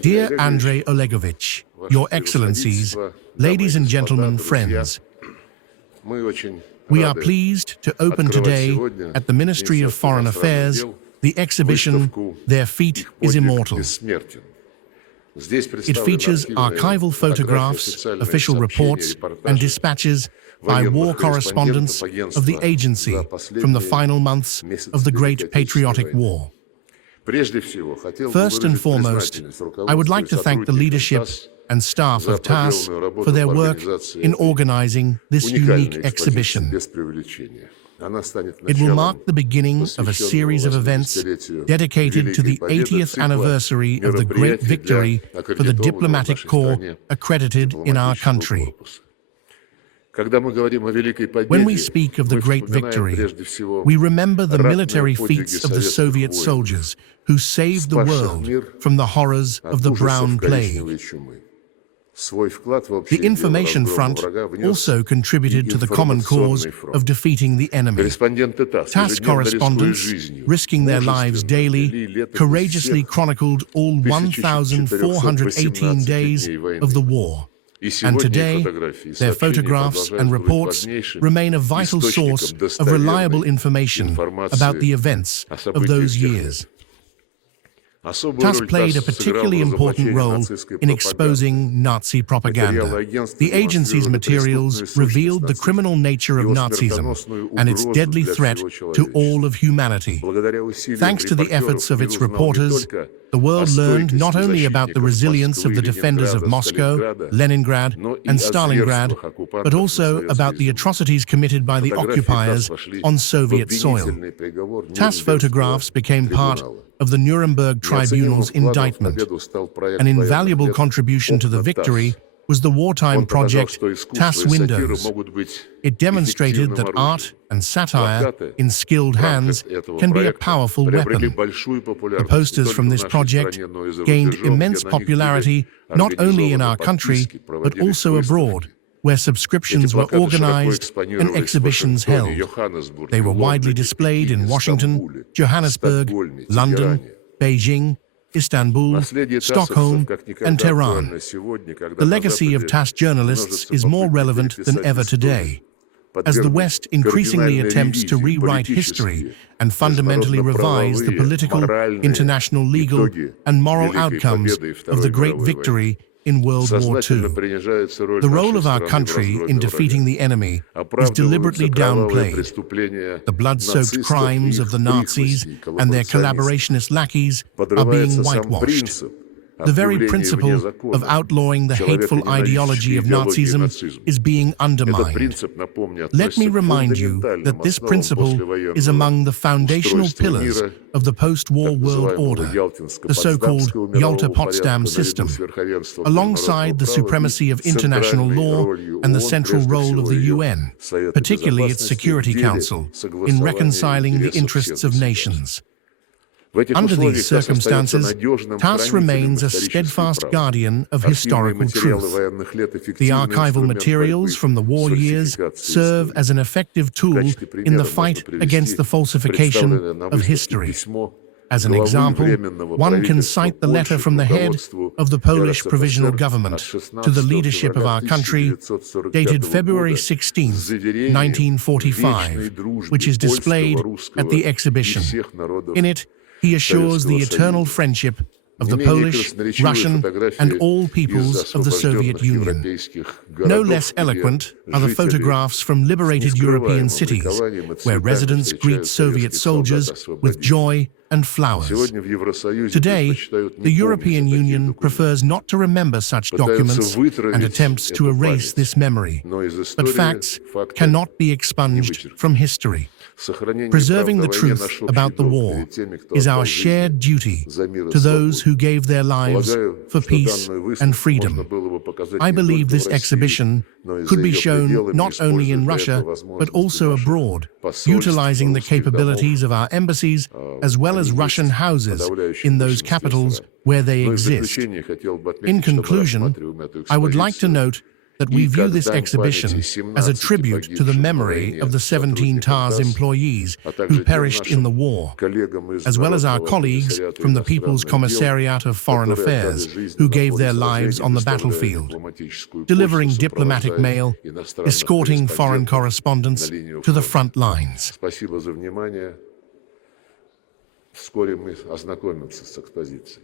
Dear Andrei Olegovich, Your Excellencies, ladies and gentlemen, friends, we are pleased to open today at the Ministry of Foreign Affairs the exhibition Their Feat is Immortal. It features archival photographs, official reports, and dispatches by war correspondents of the agency from the final months of the Great Patriotic War. First and foremost, I would like to thank the leadership and staff of TASS for their work in organizing this unique exhibition. It will mark the beginning of a series of events dedicated to the 80th anniversary of the Great Victory for the Diplomatic Corps accredited in our country. When we speak of the Great Victory, we remember the military feats of the Soviet soldiers who saved the world from the horrors of the Brown Plague. The information front also contributed to the common cause of defeating the enemy. TASS correspondents, risking their lives daily, courageously chronicled all 1,418 days of the war. And today, their photographs and reports remain a vital source of reliable information about the events of those years. TASS played a particularly important role in exposing Nazi propaganda. The agency's materials revealed the criminal nature of Nazism and its deadly threat to all of humanity. Thanks to the efforts of its reporters, the world learned not only about the resilience of the defenders of Moscow, Leningrad, and Stalingrad, but also about the atrocities committed by the occupiers on Soviet soil. TASS photographs became part of the Nuremberg Tribunal's indictment. An invaluable contribution to the victory was the wartime project TASS Windows. It demonstrated that art and satire in skilled hands can be a powerful weapon. The posters from this project gained immense popularity not only in our country, but also abroad, where subscriptions were organized and exhibitions held. They were widely displayed in Washington, Johannesburg, London, Beijing, Istanbul, Stockholm, and Tehran. The legacy of TASS journalists is more relevant than ever today, as the West increasingly attempts to rewrite history and fundamentally revise the political, international, legal, and moral outcomes of the Great Victory in World War II. The role of our country in defeating the enemy is deliberately downplayed. The blood-soaked crimes of the Nazis and their collaborationist lackeys are being whitewashed. The very principle of outlawing the hateful ideology of Nazism is being undermined. Let me remind you that this principle is among the foundational pillars of the post-war world order, the so-called Yalta-Potsdam system, alongside the supremacy of international law and the central role of the UN, particularly its Security Council, in reconciling the interests of nations. Under these circumstances, TASS remains a steadfast guardian of historical truth. The archival materials from the war years serve as an effective tool in the fight against the falsification of history. As an example, one can cite the letter from the head of the Polish Provisional Government to the leadership of our country, dated February 16, 1945, which is displayed at the exhibition. In it, he assures the eternal friendship of the Polish, Russian, and all peoples of the Soviet Union. No less eloquent are the photographs from liberated European cities, where residents greet Soviet soldiers with joy and flowers. Today, the European Union prefers not to remember such documents and attempts to erase this memory. But facts cannot be expunged from history. Preserving the truth about the war is our shared duty to those who gave their lives for peace and freedom. I believe this exhibition could be shown not only in Russia, but also abroad, utilizing the capabilities of our embassies as well as Russian houses in those capitals where they exist. In conclusion, I would like to note that we view this exhibition as a tribute to the memory of the 17 TASS employees who perished in the war, as well as our colleagues from the People's Commissariat of Foreign Affairs who gave their lives on the battlefield, delivering diplomatic mail, escorting foreign correspondents to the front lines. Спасибо за внимание. Вскоре мы ознакомимся с экспозицией.